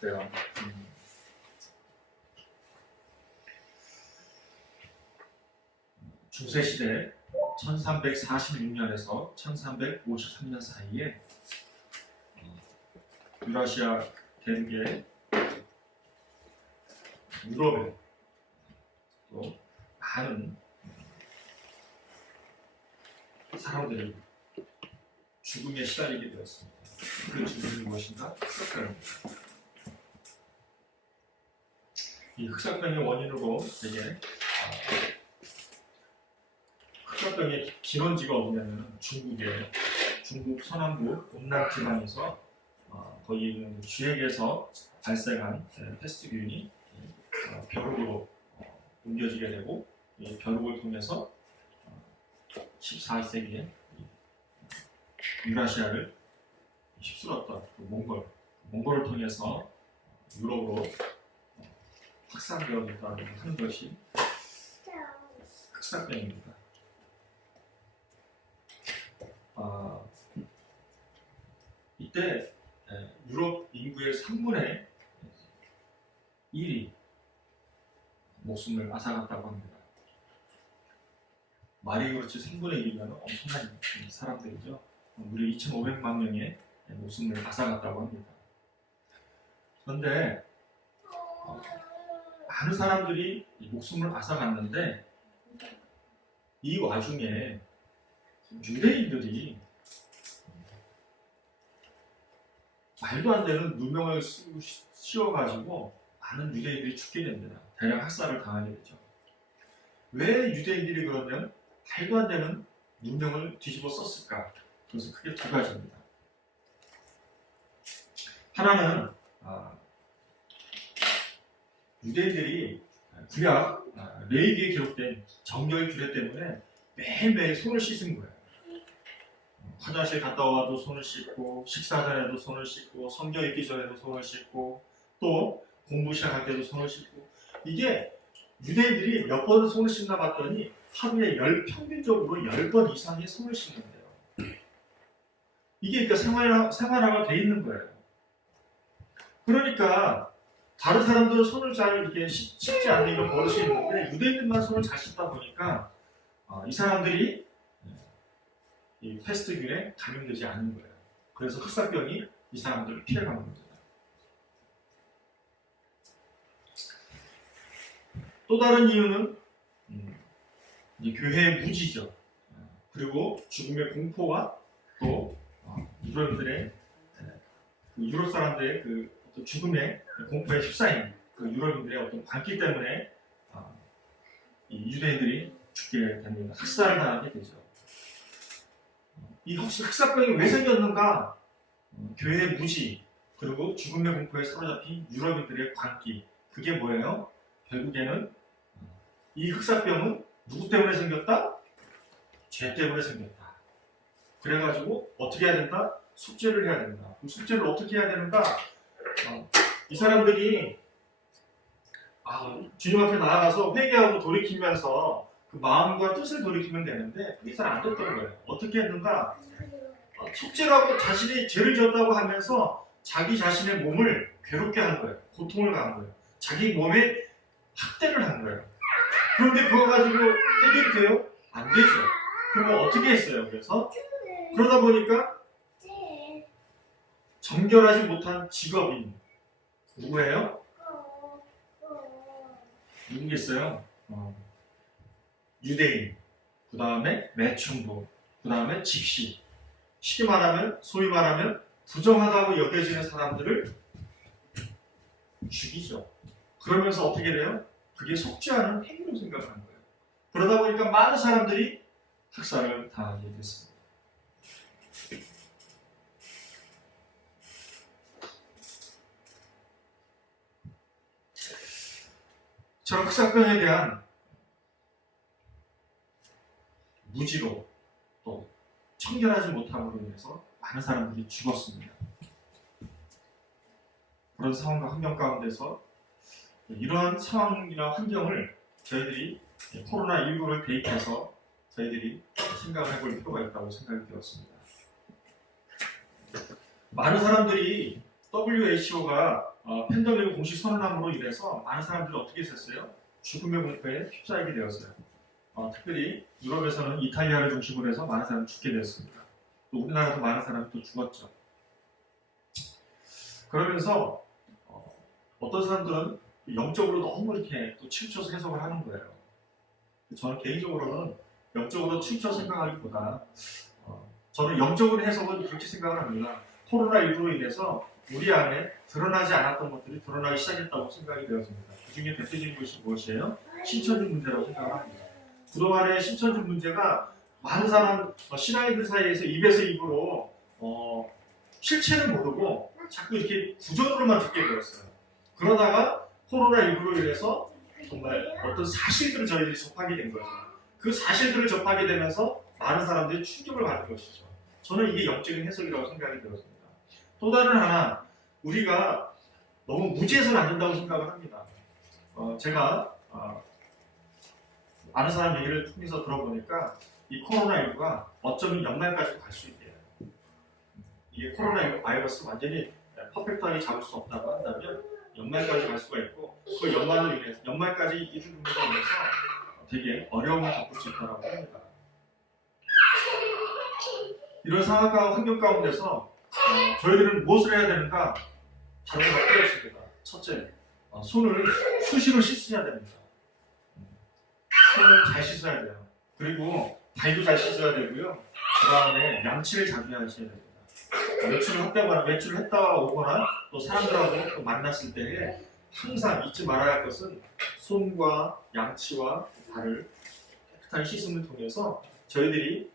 그래요. 중세시대 1346년에서 1353년 사이에 유라시아 대륙의 유럽에 또 많은 사람들이 죽음에 시달리게 되었습니다. 그 죽음이 무엇인가? 흑사병입니다. 이 흑사병의 원인으로 되게 흑사병의 기원지가 어디냐면 중국 서남부 음남 지방에서 거기 쥐에게서 발생한 패스트균이 벼룩으로 옮겨지게 되고 이 벼룩을 통해서 14세기에 유라시아를 휩쓸었던 그 몽골을 통해서 유럽으로 확산되었다는 한 것이 흑사병입니다. 이때 유럽 인구의 3분의 1이 목숨을 앗아갔다고 합니다. 말이 그렇지 3분의 1이면 엄청난 사람들이죠. 무려 2,500만 명의 목숨을 앗아갔다고 합니다. 그런데 많은 사람들이 목숨을 앗아갔는데 이 와중에 유대인들이 말도 안 되는 누명을 씌워가지고 많은 유대인들이 죽게 됩니다. 대량 학살을 당하게 되죠. 왜 유대인들이 그러면 말도 안 되는 누명을 뒤집어 썼을까? 그것은 크게 두 가지입니다. 하나는 유대인들이 구약 레위기에 기록된 정결 규례 때문에 매일매일 손을 씻은 거예요. 화장실 갔다 와도 손을 씻고, 식사 전에도 손을 씻고, 성경 읽기 전에도 손을 씻고, 또 공부 시작할 때도 손을 씻고. 이게 유대인들이 몇 번을 손을 씻나 봤더니 하루에 평균적으로 10번 이상의 손을 씻는데요. 이게 그러니까 생활화가 돼 있는 거예요. 그러니까 다른 사람들은 손을 잘 이렇게 씻지 않는 이런 버릇이 있는데 유대인들만 손을 잘 씻다 보니까 이 사람들이 이 패스트균에 감염되지 않는 거예요. 그래서 흑사병이 이 사람들을 피해가는 겁니다. 또 다른 이유는 교회의 무지죠. 그리고 죽음의 공포와 또 유럽 사람들의 그 어떤 죽음의 공포에 휩싸인 그 유럽인들의 어떤 관계 때문에 이 유대인들이 죽게 됩니다. 학살을 당하게 되죠. 이 혹시 흑사병이 왜 생겼는가? 교회의 무지 그리고 죽음의 공포에 사로잡힌 유럽인들의 관계, 그게 뭐예요? 결국에는 이 흑사병은 누구 때문에 생겼다? 죄 때문에 생겼다. 그래가지고 어떻게 해야 된다? 숙제를 해야 된다. 그럼 숙제를 어떻게 해야 되는가? 이 사람들이 주님 앞에 나아가서 회개하고 돌이키면서 그 마음과 뜻을 돌이키면 되는데 그게 잘 안 됐던 거예요. 어떻게 했는가? 속죄라고 자신이 죄를 지었다고 하면서 자기 자신의 몸을 괴롭게 한 거예요. 고통을 가한 거예요. 자기 몸에 학대를 한 거예요. 그런데 그거 가지고 해결이 돼요? 안 되죠. 그럼 어떻게 했어요? 그래서 그러다 보니까 정결하지 못한 직업인 누구예요? 누구겠어요? 유대인, 그 다음에 매춘부, 그 다음에 집시. 쉽게 말하면, 소위 말하면 부정하다고 여겨지는 사람들을 죽이죠. 그러면서 어떻게 돼요? 그게 속죄하는 행위로 생각하는 거예요. 그러다 보니까 많은 사람들이 학살을 당하게 됐습니다. 저런 흑사병에 대한 무지로 또 청결하지 못함으로 인해서 많은 사람들이 죽었습니다. 그런 상황과 환경 가운데서 이러한 상황이나 환경을 저희들이 코로나19를 대입해서 저희들이 생각을 해볼 필요가 있다고 생각이 되었습니다. 많은 사람들이 WHO가 팬데믹을 공식 선언함으로 인해서 많은 사람들이 어떻게 됐어요? 죽음의 공포에 휩싸이게 되었어요. 특별히 유럽에서는 이탈리아를 중심으로 해서 많은 사람이 죽게 되었습니다. 또 우리나라도 많은 사람이 또 죽었죠. 그러면서 어떤 사람들은 영적으로 너무 이렇게 또 치우쳐서 해석을 하는 거예요. 저는 개인적으로는 영적으로 치우쳐서 생각하기보다 저는 영적으로 해석은 그렇게 생각을 합니다. 코로나19로 인해서 우리 안에 드러나지 않았던 것들이 드러나기 시작했다고 생각이 되었습니다. 그 중에 대표적인 것이 무엇이에요? 신천지 문제라고 생각을 합니다. 그동안의 신천지 문제가 많은 사람, 신앙인들 사이에서 입에서 입으로 실체는 모르고 자꾸 이렇게 구전으로만 듣게 되었어요. 그러다가 코로나19로 인해서 정말 어떤 사실들을 저희들이 접하게 된 거죠. 그 사실들을 접하게 되면서 많은 사람들이 충격을 받은 것이죠. 저는 이게 영적인 해석이라고 생각이 되었습니다. 또 다른 하나, 우리가 너무 무지해서는 안 된다고 생각을 합니다. 제가 아는 사람 얘기를 통해서 들어보니까 이 코로나19가 어쩌면 연말까지 갈 수 있대요. 이게 코로나19 바이러스 완전히 퍼펙트하게 잡을 수 없다고 한다면 연말까지 갈 수가 있고 그 연말까지 이르는 것에 인해서 되게 어려움을 겪을 수 있다고 합니다. 이런 상황과 환경 가운데서 저희들은 무엇을 해야 되는가? 다른 거 필요했습니다. 첫째, 손을 수시로 씻어야 됩니다. 손을 잘 씻어야 돼요. 그리고 발도 잘 씻어야 되고요. 그 다음에 양치를 자주 하셔야 됩니다. 외출을 했다 오거나 또 사람들하고 또 만났을 때에 항상 잊지 말아야 할 것은 손과 양치와 발을 깨끗하게 씻음을 통해서 저희들이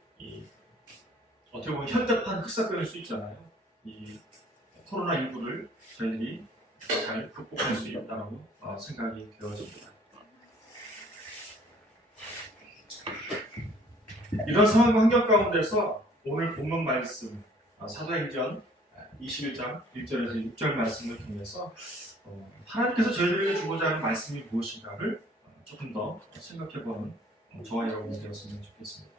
어떻게 보면 현대판 흑사병일 수 있잖아요. 이 코로나19를 저희들이 잘 극복할 수 있다고 생각이 되어집니다. 이런 상황과 환경 가운데서 오늘 본문 말씀 사도행전 21장 1절에서 6절 말씀을 통해서 하나님께서 저희들에게 주고자 하는 말씀이 무엇인가를 조금 더 생각해보는 저와 여러분이 되었으면 좋겠습니다.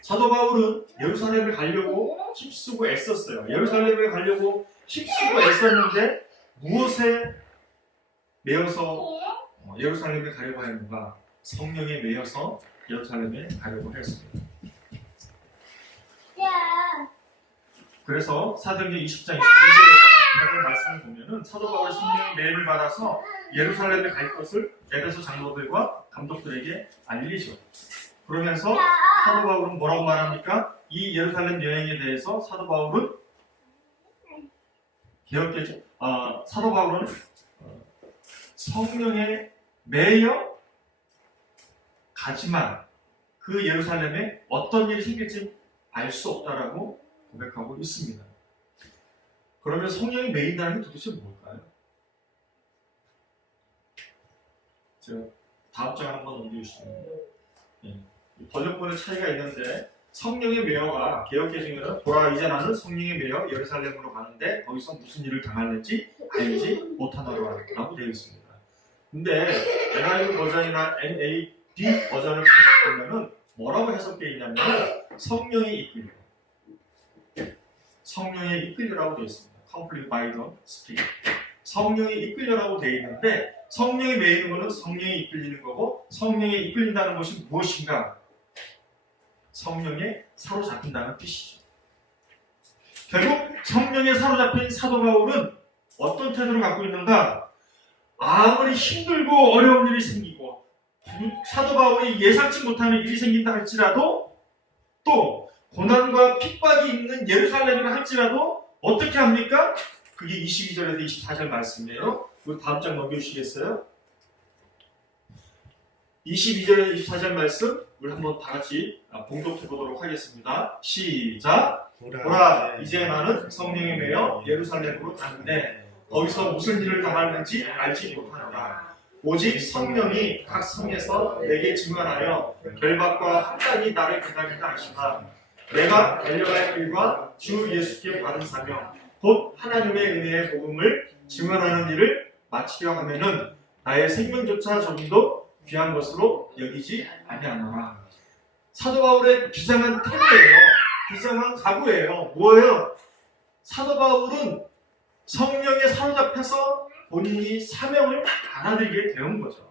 사도 바울은 예루살렘을 가려고 힘쓰고 애썼어요. 예루살렘을 가려고 힘쓰고 애썼는데 무엇에 매여서 예루살렘에 가려고 하는가? 성령에 매여서 예루살렘에 가려고 했습니다. 그래서 사도행전 20장 22절에서 말씀을 보면은 사도 바울의 성령의 매임을 받아서 예루살렘에 갈 것을 에베소 장로들과 감독들에게 알리죠. 그러면서 사도 바울은 뭐라고 말합니까? 이 예루살렘 여행에 대해서 사도 바울은 기억되죠? 사도 바울은 성령에 매여 가지만 그 예루살렘에 어떤 일이 생길지 알 수 없다라고 고백하고 있습니다. 그러면 성령이 매인다는 게 도대체 뭘까요? 제가 다음 장 한번 넘겨주시면요. 번역본의 차이가 있는데 성령의 매여가 개역개정에는 보라 이제 나는 성령의 매여 예루살렘으로 가는데 거기서 무슨 일을 당할는지 알지 못하노라라고 되어 있습니다. 근데 NIV 버전이나 NAD 버전을 보면은 뭐라고 해석되어 있냐면 성령이 이끌려. 성령에 이끌려라고 되어 있습니다. Complete by the Spirit. 성령에 이끌려라고 되어 있는데 성령에 매이는 것은 성령에 이끌리는 거고 성령에 이끌린다는 것이 무엇인가? 성령에 사로잡힌다는 뜻이죠. 결국 성령에 사로잡힌 사도 바울은 어떤 태도를 갖고 있는가? 아무리 힘들고 어려운 일이 생기고 사도 바울이 예상치 못하는 일이 생긴다 할지라도 또 고난과 핍박이 있는 예루살렘이라 할지라도 어떻게 합니까? 그게 22절에서 24절 말씀이에요. 우리 다음 장 넘겨주시겠어요? 22절에서 24절 말씀 우리 한번 다 같이 봉독해 보도록 하겠습니다. 시작! 보라, 이제 나는 성령에 매여 예루살렘으로 가는데 거기서 무슨 일을 당하는지 알지 못하노라. 오직 성령이 각 성에서 내게 증언하여 결박과 환난이 나를 기다린다 하시나 내가 달려갈 길과 주 예수께 받은 사명 곧 하나님의 은혜의 복음을 증언하는 일을 마치려 하면은 나의 생명조차 조금도 귀한 것으로 여기지 아니하노라. 사도 바울의 비장한 태도예요. 비장한 각오예요. 뭐예요? 사도 바울은 성령에 사로잡혀서 본인이 사명을 받아들이게 되는 거죠.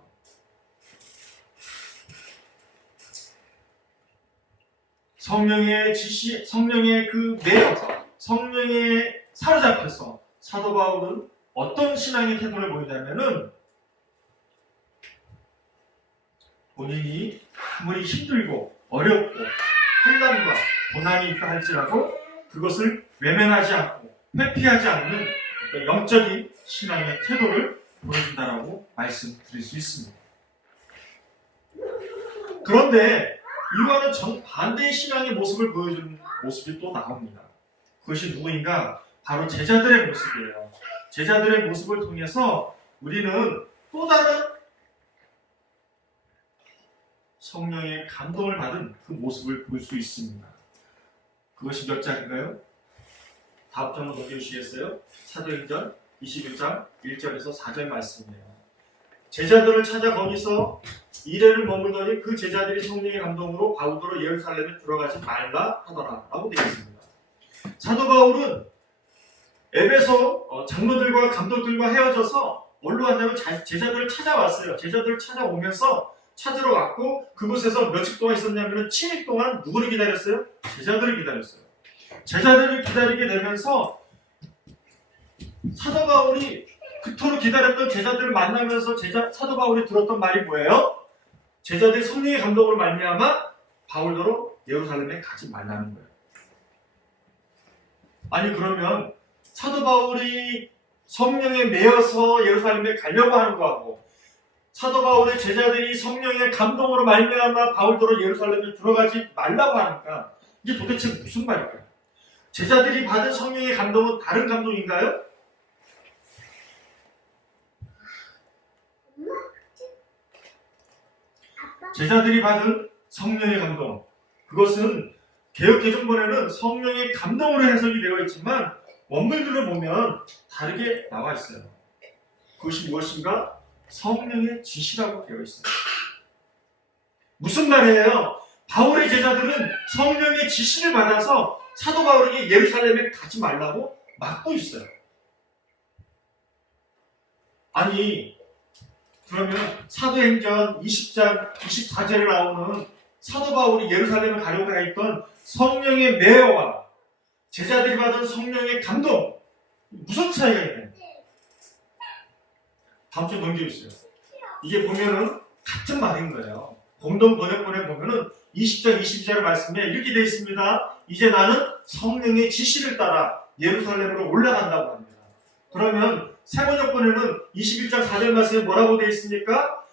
성령의 지시, 성령의 그 매여서, 성령에 사로잡혀서 사도 바울은 어떤 신앙의 태도를 보이냐면은 본인이 아무리 힘들고 어렵고 환난과 고난이 있다 할지라도 그것을 외면하지 않고 회피하지 않는 어떤 영적인 신앙의 태도를 보여준다라고 말씀드릴 수 있습니다. 그런데 이와는 정반대의 신앙의 모습을 보여주는 모습이 또 나옵니다. 그것이 누구인가? 바로 제자들의 모습이에요. 제자들의 모습을 통해서 우리는 또 다른 성령의 감동을 받은 그 모습을 볼 수 있습니다. 그것이 몇 장인가요? 다음 장으로 넘겨주시겠어요? 사도행전 21장 1절에서 4절 말씀이에요. 제자들을 찾아 거기서 이래를 머물더니 그 제자들이 성령의 감동으로 바울더러 예루살렘에 들어가지 말라 하더라 라고 되어 있습니다. 사도 바울은 에베소 장로들과 감독들과 헤어져서 뭘로 왔냐면 제자들을 찾아왔어요. 제자들을 찾으러 왔고 그곳에서 며칠 동안 있었냐면 7일 동안 누구를 기다렸어요? 제자들을 기다렸어요. 제자들을 기다리게 되면서 사도 바울이 그토록 기다렸던 제자들을 만나면서 사도 바울이 들었던 말이 뭐예요? 제자들이 성령의 감동으로 말미암아 바울더러 예루살렘에 가지 말라는 거예요. 아니 그러면 사도 바울이 성령에 매여서 예루살렘에 가려고 하는 거하고 사도 바울의 제자들이 성령의 감동으로 말미암아 바울더러 예루살렘에 들어가지 말라고 하니까 이게 도대체 무슨 말일까요? 제자들이 받은 성령의 감동은 다른 감동인가요? 제자들이 받은 성령의 감동, 그것은 개역개정본에는 성령의 감동으로 해석이 되어 있지만 원문들을 보면 다르게 나와 있어요. 그것이 무엇인가? 성령의 지시라고 되어 있습니다. 무슨 말이에요? 바울의 제자들은 성령의 지시를 받아서 사도 바울에게 예루살렘에 가지 말라고 막고 있어요. 아니 그러면 사도행전 20장 24절에 나오는 사도 바울이 예루살렘을 가려고 했던 성령의 매여와 제자들이 받은 성령의 감동 무슨 차이가 있나요? 다음 주 넘겨주세요. 이게 보면은 같은 말인 거예요. 공동 번역본에 보면은 20장 22절 말씀에 이렇게 되어 있습니다. 이제 나는 성령의 지시를 따라 예루살렘으로 올라간다고 합니다. 그러면 세번역본에는 21장 4절 말씀에 뭐라고 되어 있습니까?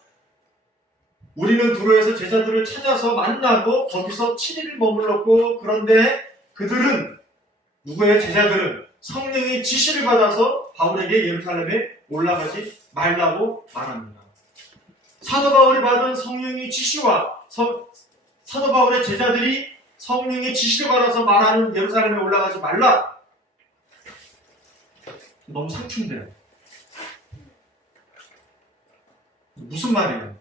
우리는 두로에서 제자들을 찾아서 만나고 거기서 7일 머물렀고 그런데 그들은 누구의 제자들은 성령의 지시를 받아서 바울에게 예루살렘에 올라가지 말라고 말합니다. 사도 바울이 받은 성령의 지시와 사도 바울의 제자들이 성령의 지시를 받아서 말하는 예루살렘에 올라가지 말라. 너무 상충돼요. 무슨 말이에요?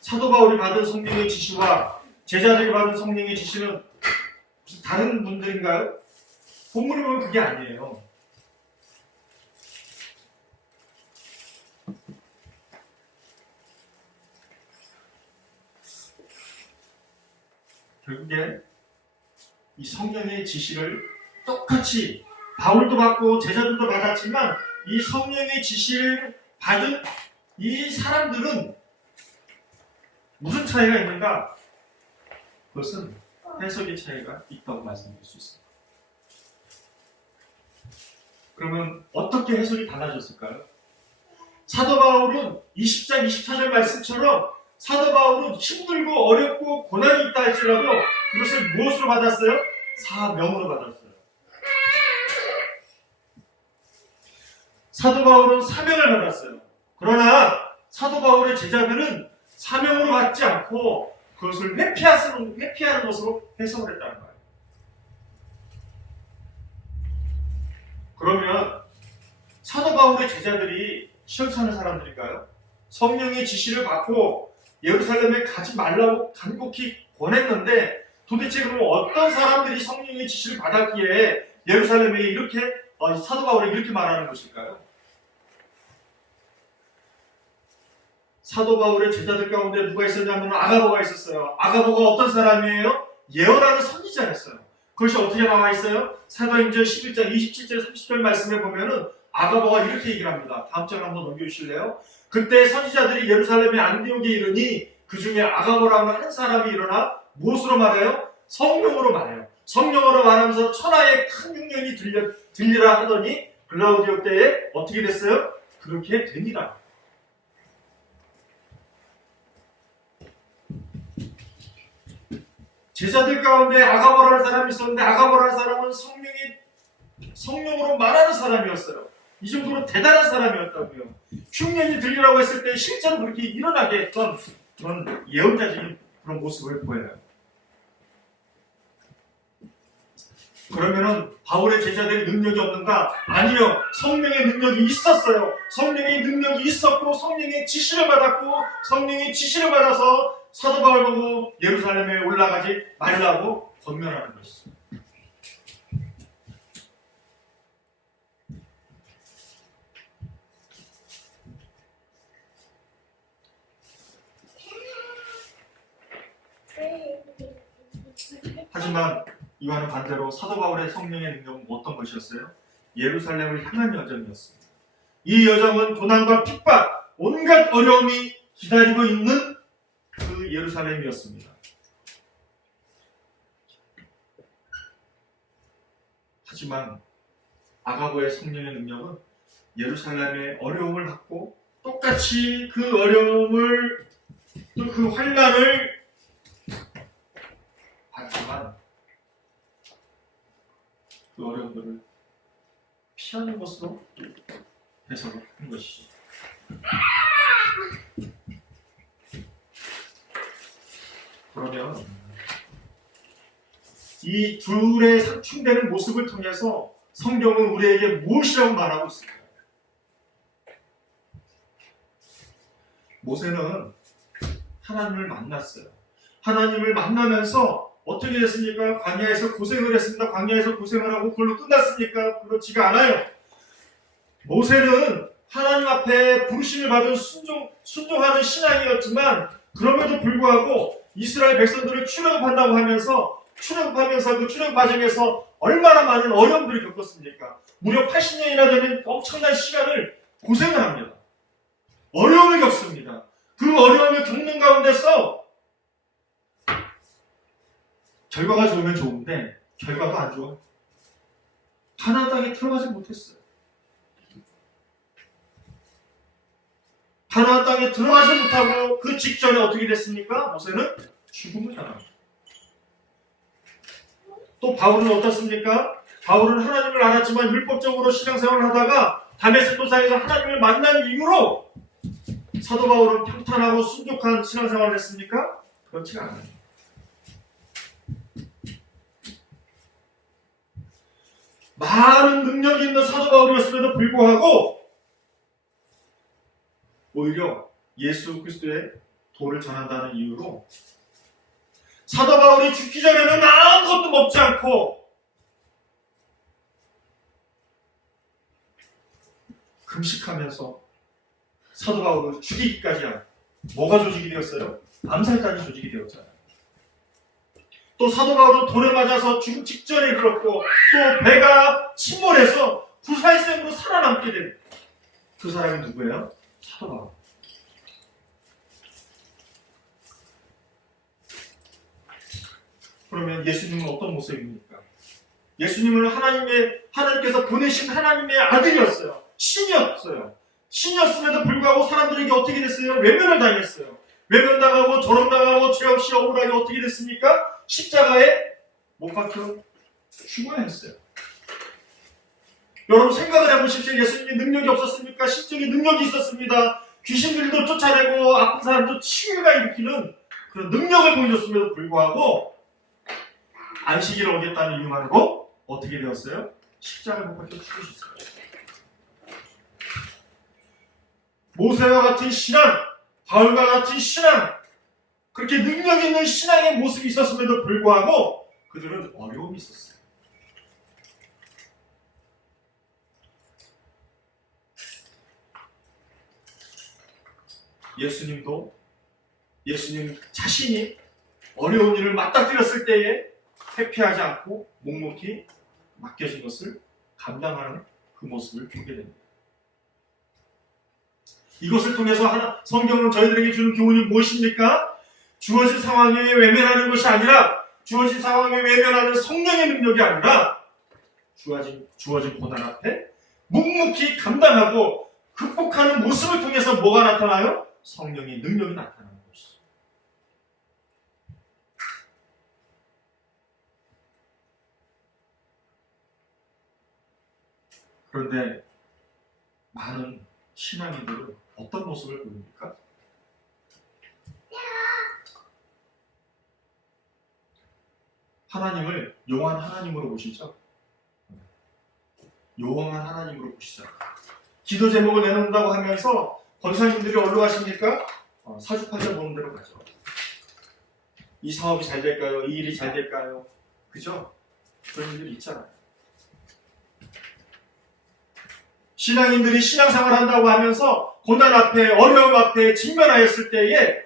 사도 바울이 받은 성령의 지시와 제자들이 받은 성령의 지시는 무슨 다른 분들인가요? 본문을 보면 그게 아니에요. 결국에 이 성령의 지시를 똑같이 바울도 받고 제자들도 받았지만 이 성령의 지시를 받은 이 사람들은 무슨 차이가 있는가? 그것은 해석의 차이가 있다고 말씀드릴 수 있습니다. 그러면 어떻게 해석이 달라졌을까요? 사도 바울은 20장 24절 말씀처럼 사도 바울은 힘들고 어렵고 고난이 있다 할지라도 그것을 무엇으로 받았어요? 사명으로 받았어요. 사도 바울은 사명을 받았어요. 그러나 사도 바울의 제자들은 사명으로 받지 않고 그것을 회피하는 것으로 해석을 했다는 거예요. 그러면 사도 바울의 제자들이 시험사는 사람들일까요? 성령의 지시를 받고 예루살렘에 가지 말라고 간곡히 권했는데 도대체 그럼 어떤 사람들이 성령의 지시를 받았기에 예루살렘에 이렇게 사도 바울이 이렇게 말하는 것일까요? 사도 바울의 제자들 가운데 누가 있었냐면 아가보가 있었어요. 아가보가 어떤 사람이에요? 예언하는 선지자였어요. 그것이 어떻게 나와 있어요? 사도행전 11장 27절 30절 말씀에 보면은 아가보가 이렇게 얘기를 합니다. 다음 장 한번 넘겨주실래요? 그때 선지자들이 예루살렘의 안디옥에 이르니 그 중에 아가보라는 한 사람이 일어나 무엇으로 말해요? 성령으로 말해요. 성령으로 말하면서 천하의 큰 흉년이 들리라 하더니 글라우디오 때에 어떻게 됐어요? 그렇게 되니라. 제자들 가운데 아가보라는 사람이 있었는데 아가보라는 사람은 성령으로 말하는 사람이었어요. 이 정도로 대단한 사람이었다고요. 흉년이 들리라고 했을 때 실제로 그렇게 일어나게 했던 그런 예언자적인 그런 모습을 보여요. 그러면은 바울의 제자들이 능력이 없는가? 아니요. 성령의 능력이 있었어요. 성령의 능력이 있었고 성령의 지시를 받았고 성령의 지시를 받아서 사도 바울 보고 예루살렘에 올라가지 말라고 권면하는 것이죠. 하지만 이와는 반대로 사도 바울의 성령의 능력은 어떤 것이었어요? 예루살렘을 향한 여정이었습니다. 이 여정은 고난과 핍박, 온갖 어려움이 기다리고 있는 그 예루살렘이었습니다. 하지만 아가보의 성령의 능력은 예루살렘의 어려움을 받고 똑같이 그 어려움을 또 그 환난을 받지만 그 어려움들을 피하는 것으로 해석을 한 것이죠. 그러면 이 둘의 상충되는 모습을 통해서 성경은 우리에게 무엇이라고 말하고 있습니까? 모세는 하나님을 만났어요. 하나님을 만나면서 어떻게 됐습니까? 광야에서 고생을 했습니다. 광야에서 고생을 하고 그걸로 끝났습니까? 그렇지가 않아요. 모세는 하나님 앞에 부르심을 받은 순종하는 신앙이었지만 그럼에도 불구하고 이스라엘 백성들을 출애굽한다고 하면서 그 출애굽 과정에서 얼마나 많은 어려움들을 겪었습니까? 무려 80년이나 되는 엄청난 시간을 고생을 합니다. 어려움을 겪습니다. 그 어려움을 겪는 가운데서 결과가 좋으면 좋은데 결과가 안 좋아. 가나안 땅에 들어가지 못했어요. 가나안 땅에 들어가지 못하고 그 직전에 어떻게 됐습니까? 모세는 죽음을 당합니다. 또 바울은 어떻습니까? 바울은 하나님을 알았지만 율법적으로 신앙생활을 하다가 다메섹 도상에서 하나님을 만난 이후로 사도 바울은 평탄하고 순종한 신앙생활을 했습니까? 그렇지가 않아요. 많은 능력이 있는 사도 바울이었음에도 불구하고 오히려 예수 그리스도의 도를 전한다는 이유로 사도 바울이 죽기 전에는 아무것도 먹지 않고 금식하면서 사도 바울을 죽이기까지 한 뭐가 조직이 되었어요? 암살까지 조직이 되었잖아요. 또 사도 바울은 돌에 맞아서 죽음 직전에 이르렀고 또 배가 침몰해서 구사일생으로 살아남게 된 그 사람이 누구예요? 사도 바울. 그러면 예수님은 어떤 모습입니까? 예수님은 하나님께서 보내신 하나님의 아들이었어요. 신이었어요. 신이었음에도 불구하고 사람들에게 어떻게 됐어요? 외면을 당했어요. 외면당하고 조롱당하고 죄 없이 억울하게 어떻게 됐습니까? 십자가에 못 박혀 죽어야 했어요. 여러분 생각을 해보십시오. 예수님이 능력이 없었습니까? 실적인 능력이 있었습니다. 귀신들도 쫓아내고 아픈 사람도 치유가 일으키는 그런 능력을 보여줬음에도 불구하고 안식일을 어겼다는 이유만으로 어떻게 되었어요? 십자가에 못 박혀 죽으셨어요. 모세와 같은 신앙, 바울과 같은 신앙, 그렇게 능력 있는 신앙의 모습이 있었음에도 불구하고 그들은 어려움이 있었어요. 예수님 자신이 어려운 일을 맞닥뜨렸을 때에 회피하지 않고 묵묵히 맡겨진 것을 감당하는 그 모습을 보게 됩니다. 이것을 통해서 성경은 저희들에게 주는 교훈이 무엇입니까? 주어진 상황에 외면하는 것이 아니라, 주어진 상황에 외면하는 성령의 능력이 아니라 주어진 고난 앞에 묵묵히 감당하고 극복하는 모습을 통해서 뭐가 나타나요? 성령의 능력이 나타나는 것이죠. 그런데 많은 신앙인들은 어떤 모습을 보입니까? 하나님을 용한 하나님으로 보시죠. 용한 하나님으로 보시죠. 기도 제목을 내놓는다고 하면서 권사님들이 어디로 가십니까? 사주팔자 보는 데로 가죠. 이 사업이 잘 될까요? 이 일이 잘 될까요? 그죠? 그런 일들이 있잖아요. 신앙인들이 신앙생활 한다고 하면서 고난 앞에, 어려움 앞에 직면하였을 때에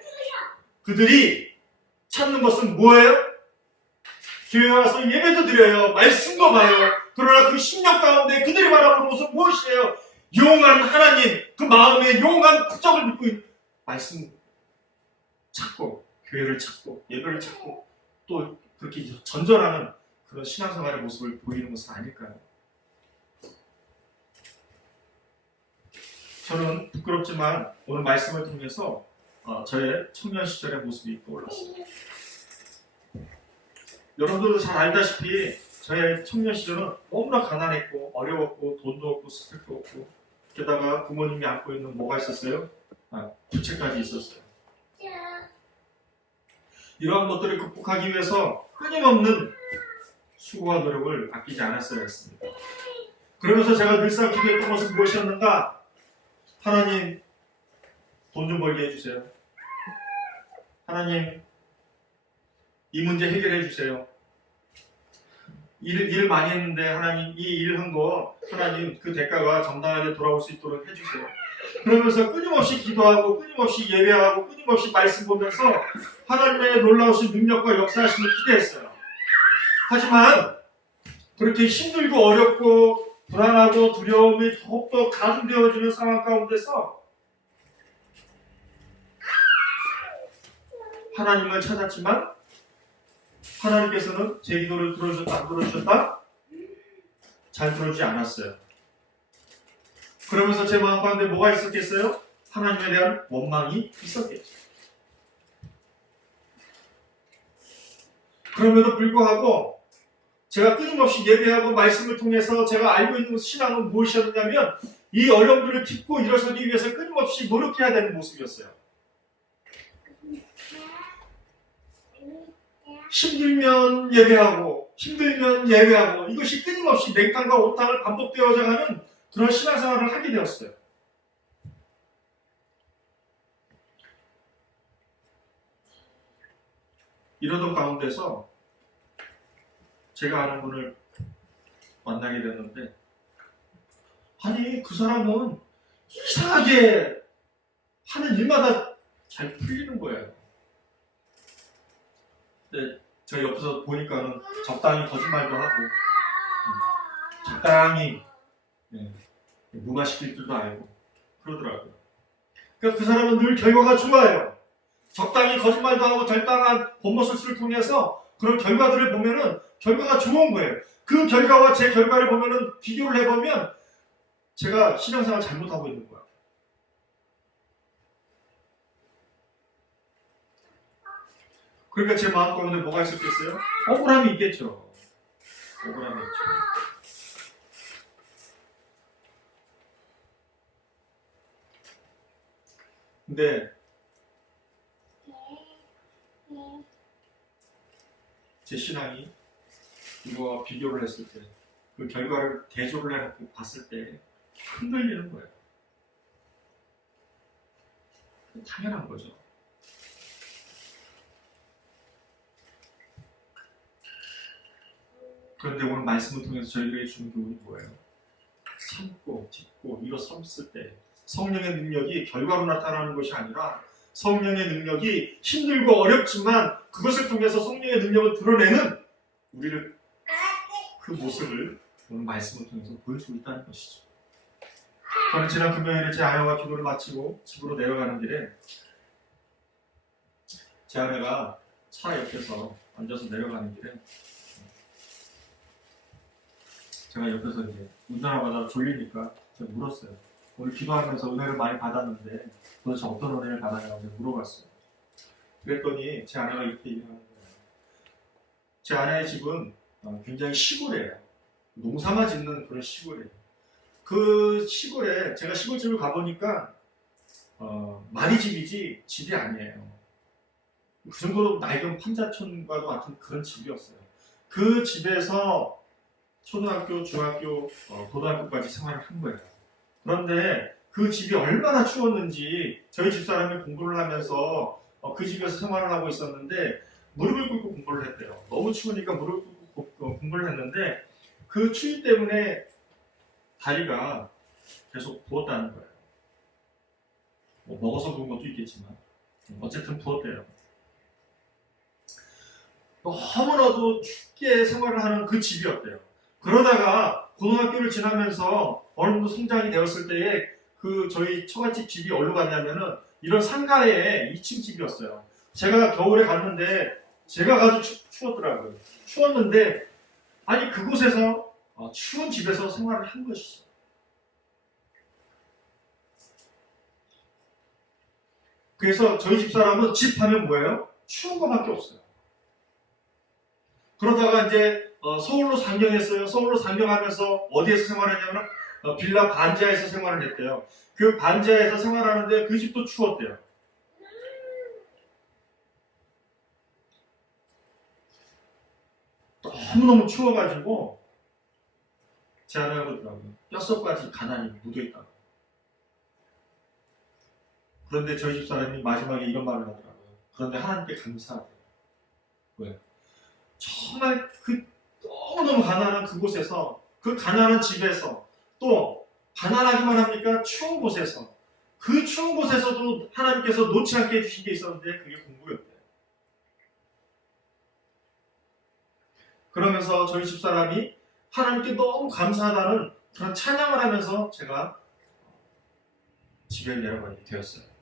그들이 찾는 것은 뭐예요? 교회 와서 예배도 드려요. 말씀도 봐요. 그러나 그 심령 가운데 그들이 바라보는 것은 무엇이에요? 용한 하나님, 그 마음에 용한 부적을 믿고 있는 말씀 찾고, 교회를 찾고, 예배를 찾고, 또 그렇게 전전하는 그런 신앙생활의 모습을 보이는 것은 아닐까요? 저는 부끄럽지만 오늘 말씀을 통해서 저의 청년 시절의 모습이 떠올랐습니다. 여러분들도 잘 알다시피 저의 청년 시절은 너무나 가난했고 어려웠고 돈도 없고 스펙도 없고 게다가 부모님이 안고 있는 뭐가 있었어요? 부채까지 있었어요. 이러한 것들을 극복하기 위해서 끊임없는 수고와 노력을 아끼지 않았어야 했습니다. 그러면서 제가 늘상 기도했던 것은 무엇이었는가? 하나님, 돈 좀 벌게 해주세요. 하나님, 이 문제 해결해 주세요. 일을 많이 했는데 하나님, 이 일을 한 거 하나님 그 대가가 정당하게 돌아올 수 있도록 해주세요. 그러면서 끊임없이 기도하고 끊임없이 예배하고 끊임없이 말씀 보면서 하나님의 놀라우신 능력과 역사하심을 기대했어요. 하지만 그렇게 힘들고 어렵고 불안하고 두려움이 더욱더 가중되어지는 상황 가운데서 하나님을 찾았지만 하나님께서는 제 기도를 들어주셨다, 안 들어주셨다? 잘 들어주지 않았어요. 그러면서 제 마음 가운데 뭐가 있었겠어요? 하나님에 대한 원망이 있었겠죠. 그럼에도 불구하고 제가 끊임없이 예배하고 말씀을 통해서 제가 알고 있는 신앙은 무엇이었냐면 이 어려움들을 딛고 일어서기 위해서 끊임없이 노력해야 되는 모습이었어요. 힘들면 예배하고 이것이 끊임없이 냉탕과 온탕을 반복되어져 가는 그런 신앙생활을 하게 되었어요. 이러던 가운데서 제가 아는 분을 만나게 됐는데 아니 그 사람은 이상하게 하는 일마다 잘 풀리는 거예요. 근데 저 옆에서 보니까는 적당히 거짓말도 하고 적당히 무마시킬 줄도 알고 그러더라고요. 그러니까 그 사람은 늘 결과가 좋아요. 적당히 거짓말도 하고 적당한 본모습을 통해서 그런 결과들을 보면은 결과가 좋은 거예요. 그 결과와 제 결과를 보면은 비교를 해보면 제가 신앙생활 잘못하고 있는 거야. 그러니까 제 마음 가운데 뭐가 있었겠어요? 억울함이 있겠죠. 억울함이 있죠. 근데 제 신앙이 이거와 비교를 했을 때 그 결과를 대조를 해놓고 봤을 때 흔들리는 거예요. 당연한 거죠. 그런데 오늘 말씀을 통해서 저희들에게 주는 교훈이 뭐예요? 참고 딛고 일어섰을 때 성령의 능력이 결과로 나타나는 것이 아니라 성령의 능력이 힘들고 어렵지만 그것을 통해서 성령의 능력을 드러내는 우리를 그 모습을 오늘 말씀을 통해서 보여주고 있다는 것이죠. 저는 지난 금요일에 제 아내와 기도를 마치고 집으로 내려가는 길에 제 아내가 차 옆에서 앉아서 내려가는 길에 제가 옆에서 이제 운전하고 가다가 졸리니까 제가 물었어요. 오늘 기도하면서 은혜를 많이 받았는데 도대체 어떤 은혜를 받았냐고 물어봤어요. 그랬더니 제 아내가 이렇게 얘기하는 거예요. 제 아내의 집은 굉장히 시골이에요. 농사만 짓는 그런 시골이에요. 그 시골에 제가 시골집을 가보니까 마리집이지 집이 아니에요. 그 정도로 낡은 판자촌과도 같은 그런 집이었어요. 그 집에서 초등학교, 중학교, 고등학교까지 생활을 한 거예요. 그런데 그 집이 얼마나 추웠는지 저희 집사람이 공부를 하면서 그 집에서 생활을 하고 있었는데 무릎을 꿇고 공부를 했대요. 너무 추우니까 무릎을 꿇고 공부를 했는데 그 추위 때문에 다리가 계속 부었다는 거예요. 뭐 먹어서 부은 것도 있겠지만 어쨌든 부었대요. 너무나도 춥게 생활을 하는 그 집이었대요. 그러다가 고등학교를 지나면서 어느 정도 성장이 되었을 때에 그 저희 처갓집 집이 어디로 갔냐면은 이런 상가에 2층 집이었어요. 제가 겨울에 갔는데 제가 가도 추웠더라고요. 추웠는데 아니 그곳에서 추운 집에서 생활을 한 것이죠. 그래서 저희 집사람은 집 하면 뭐예요? 추운 것밖에 없어요. 그러다가 이제 서울로 상경했어요. 서울로 상경하면서 어디에서 생활했냐면 빌라 반지하에서 생활을 했대요. 그 반지하에서 생활하는데 그 집도 추웠대요. 너무너무 추워가지고 제 아내가 그러더라고요. 뼛속까지 가난이 묻어있다고. 그런데 저희 집사람이 마지막에 이런 말을 하더라고요. 그런데 하나님께 감사하대요. 왜? 정말 그 너무너무 가난한 그곳에서 그 가난한 집에서 또 가난하기만 합니까? 추운 곳에서 그 추운 곳에서도 하나님께서 놓지 않게 해주신 게 있었는데 그게 공부였대요. 그러면서 저희 집사람이 하나님께 너무 감사하다는 그런 찬양을 하면서 제가 집에 내려가게 되었어요.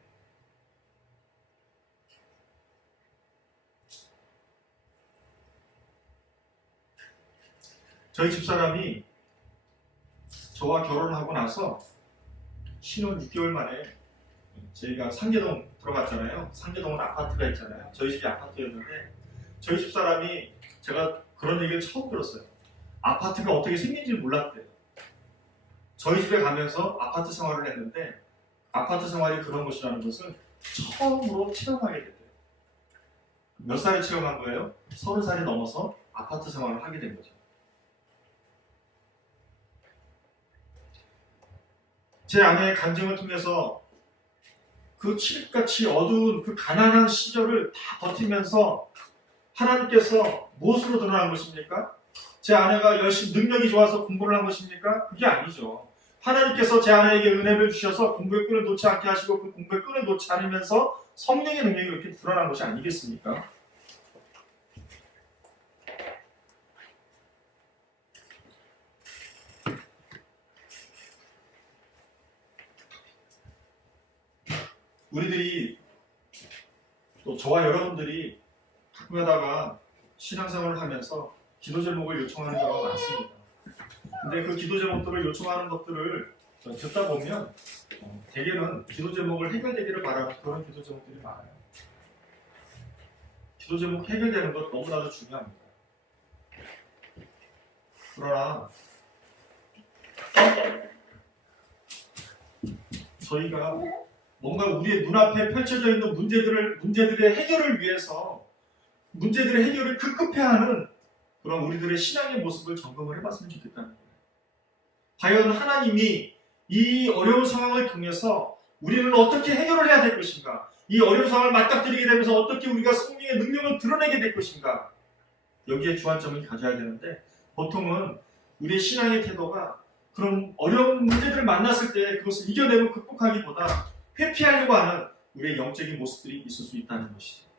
저희 집사람이 저와 결혼을 하고 나서 신혼 6개월 만에 저희가 상계동 들어갔잖아요. 상계동은 아파트가 있잖아요. 저희 집이 아파트였는데 저희 집사람이 제가 그런 얘기를 처음 들었어요. 아파트가 어떻게 생긴지 몰랐대요. 저희 집에 가면서 아파트 생활을 했는데 아파트 생활이 그런 것이라는 것은 처음으로 체험하게 됐대요. 몇 살에 체험한 거예요? 30살이 넘어서 아파트 생활을 하게 된 거죠. 제 아내의 간증을 통해서 그 칠흑같이 어두운 그 가난한 시절을 다 버티면서 하나님께서 무엇으로 드러난 것입니까? 제 아내가 열심히 능력이 좋아서 공부를 한 것입니까? 그게 아니죠. 하나님께서 제 아내에게 은혜를 주셔서 공부의 끈을 놓지 않게 하시고 그 공부의 끈을 놓지 않으면서 성령의 능력이 이렇게 드러난 것이 아니겠습니까? 우리들이 또 저와 여러분들이 가끔가다가 신앙생활을 하면서 기도 제목을 요청하는 경우가 많습니다. 근데 그 기도 제목들을 요청하는 것들을 듣다 보면 대개는 기도 제목을 해결되기를 바라는 그런 기도 제목들이 많아요. 기도 제목 해결되는 것 너무나도 중요합니다. 그러나 저희가 뭔가 우리의 눈앞에 펼쳐져 있는 문제들의 해결을 위해서 문제들의 해결을 급급해하는 그런 우리들의 신앙의 모습을 점검을 해봤으면 좋겠다는 거예요. 과연 하나님이 이 어려운 상황을 통해서 우리는 어떻게 해결을 해야 될 것인가? 이 어려운 상황을 맞닥뜨리게 되면서 어떻게 우리가 성령의 능력을 드러내게 될 것인가? 여기에 주안점을 가져야 되는데 보통은 우리의 신앙의 태도가 그런 어려운 문제들을 만났을 때 그것을 이겨내고 극복하기보다 회피하려고 하는 우리의 영적인 모습들이 있을 수 있다는 것이죠.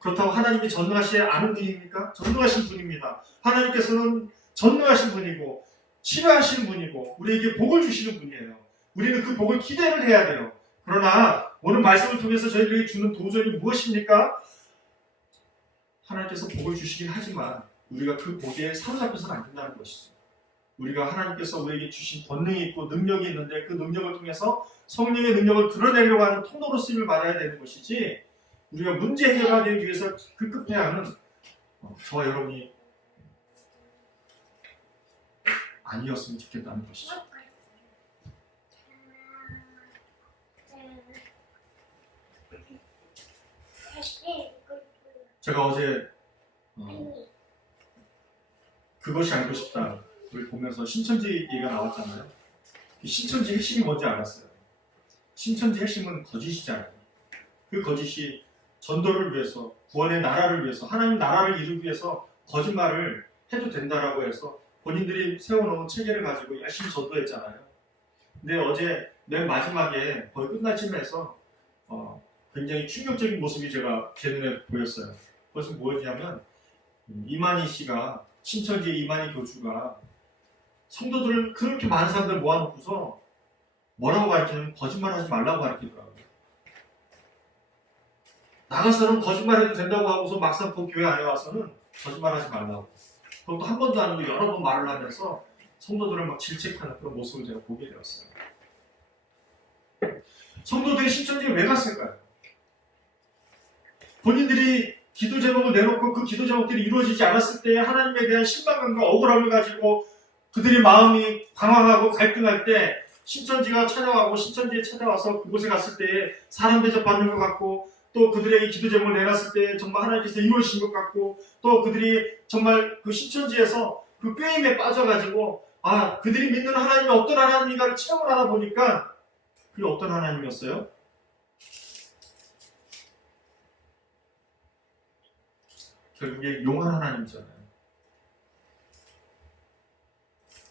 그렇다고 하나님이 전능하시지 않은 분입니까? 전능하신 분입니다. 하나님께서는 전능하신 분이고 치료하시는 분이고 우리에게 복을 주시는 분이에요. 우리는 그 복을 기대를 해야 돼요. 그러나 오늘 말씀을 통해서 저희들에게 주는 도전이 무엇입니까? 하나님께서 복을 주시긴 하지만 우리가 그 복에 사로잡혀서는 안 된다는 것이죠. 우리가 하나님께서 우리에게 주신 권능이 있고 능력이 있는데 그 능력을 통해서 성령의 능력을 드러내려고 하는 통로로 쓰임을 받아야 되는 것이지, 우리가 문제 해결하기 위해서 급급해야 하는 저와 여러분이 아니었으면 좋겠다는 것이죠. 제가 어제 그것이 알고 싶다를 보면서 신천지 얘기가 나왔잖아요. 신천지 핵심이 뭔지 알았어요. 신천지 핵심은 거짓이잖아요. 그 거짓이 전도를 위해서, 구원의 나라를 위해서, 하나님 나라를 이루기 위해서 거짓말을 해도 된다라고 해서 본인들이 세워놓은 체계를 가지고 열심히 전도했잖아요. 근데 어제 맨 마지막에 거의 끝날 쯤에서 굉장히 충격적인 모습이 제 눈에 보였어요. 그것은 뭐였냐면, 이만희 씨가, 신천지의 이만희 교주가 성도들을 그렇게 많은 사람들 모아놓고서 뭐라고 가르치냐면 거짓말하지 말라고 가르치더라고요. 나가서는 거짓말해도 된다고 하고서 막상 그 교회 안에 와서는 거짓말하지 말라고. 그것도 한 번도 아니고 여러 번 말을 하면서 성도들을 막 질책하는 그런 모습을 제가 보게 되었어요. 성도들이 신천지에 왜 갔을까요? 본인들이 기도 제목을 내놓고 그 기도 제목들이 이루어지지 않았을 때 하나님에 대한 실망감과 억울함을 가지고 그들의 마음이 방황하고 갈등할 때 신천지가 찾아가고 신천지에 찾아와서 그곳에 갔을 때 사람 대접받는 것 같고, 또 그들에게 기도 제목을 내놨을 때 정말 하나님께서 이루어지신 것 같고, 또 그들이 정말 그 신천지에서 그 꾀임에 빠져가지고 그들이 믿는 하나님이 어떤 하나님인가를 체험을 하다 보니까 그게 어떤 하나님이었어요? 결국에 용한 하나님이잖아요.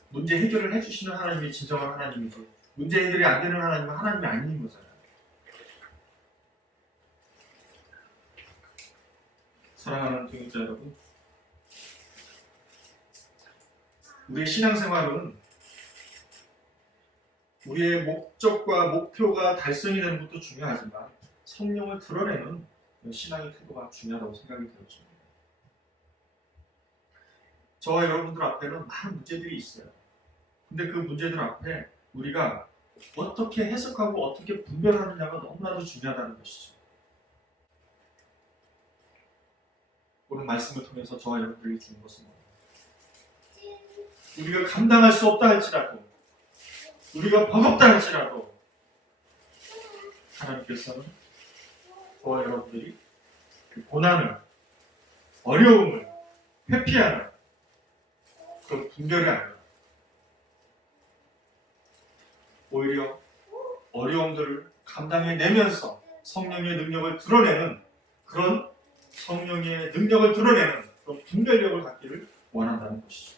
문제 해결을 해주시는 하나님이 진정한 하나님이지, 문제 해결이 안 되는 하나님은 하나님이 아닌 거잖아요. 사랑하는 동역자 여러분, 우리의 신앙생활은 우리의 목적과 목표가 달성이 되는 것도 중요하지만 성령을 드러내는 신앙의 태도가 중요하다고 생각이 되었습니다. 저와 여러분들 앞에는 많은 문제들이 있어요. 근데 그 문제들 앞에 우리가 어떻게 해석하고 어떻게 분별하느냐가 너무나도 중요하다는 것이죠. 오늘 말씀을 통해서 저와 여러분들에게 주는 것은 우리가 감당할 수 없다 할지라도, 우리가 버겁다 할지라도 하나님께서는 저와 여러분들이 그 고난을, 어려움을 회피하는 그런 분별이 아니라 오히려 어려움들을 감당해내면서 성령의 능력을 드러내는 그런 성령의 능력을 드러내는 그런 분별력을 갖기를 원한다는 것이죠.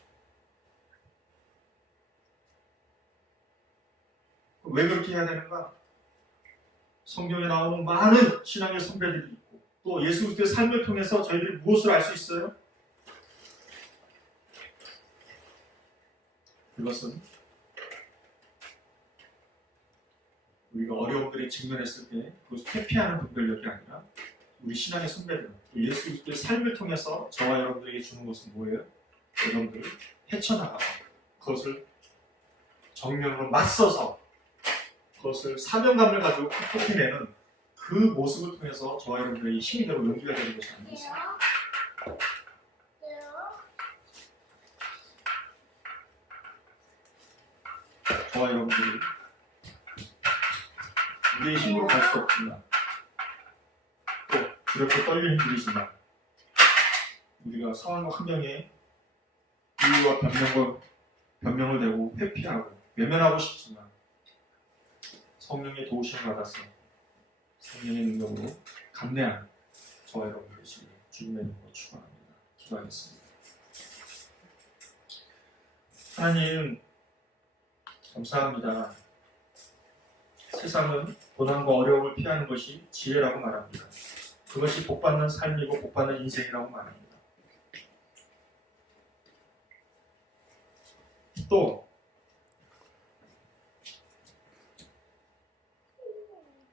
왜 그렇게 해야 되는가? 성경에 나오는 많은 신앙의 선배들이 있고, 또 예수 그리스도의 삶을 통해서 저희들이 무엇을 알 수 있어요? 그것은 우리가 어려움들에 직면했을 때 그것을 회피하는 분별력이 아니라 우리 신앙의 선배들, 예수 그리스도의 삶을 통해서 저와 여러분들에게 주는 것은 뭐예요? 여러분들을 헤쳐나가고 그것을 정면으로 맞서서 그것을 사명감을 가지고 극복해내는 그 모습을 통해서 저와 여러분들의 힘이 되고 용기가 되는 것이 아니겠습니까? 저와 여러분들이 우리의 힘으로 갈 수 없지만, 또 두렵고 떨리는 일이지만, 우리가 상황과 환경에 이유와 변명을 대고 회피하고 외면하고 싶지만 성령의 도우심을 받아서 성령의 능력으로 감내하는 저와 여러분들의 주님의 능력을 축원합니다. 기도하겠습니다. 하나님 감사합니다. 세상은 고난과 어려움을 피하는 것이 지혜라고 말합니다. 그것이 복받는 삶이고 복받는 인생이라고 말합니다. 또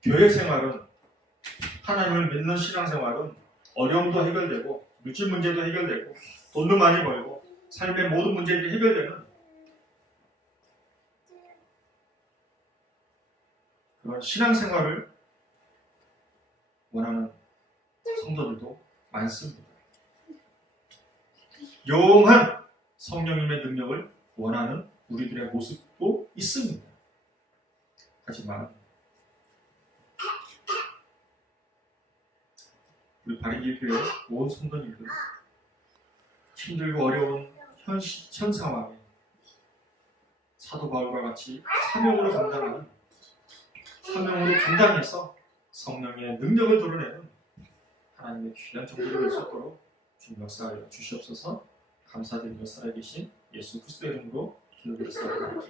교회 생활은, 하나님을 믿는 신앙생활은 어려움도 해결되고 물질 문제도 해결되고 돈도 많이 벌고 삶의 모든 문제들이 해결되는 그런 신앙생활을 원하는 성도들도 많습니다. 영한 성령님의 능력을 원하는 우리들의 모습도 있습니다. 하지만 우리 바리길교회 온 성도님들, 힘들고 어려운 현 상황에 사도 바울과 같이 사명으로 감당해서 성령의 능력을 드러내는 하나님의 귀한 종들이 될 수 있도록 주님 역사하여 주시옵소서. 감사드리며 살아계신 예수 그리스도의 이름으로 기도드렸습니다.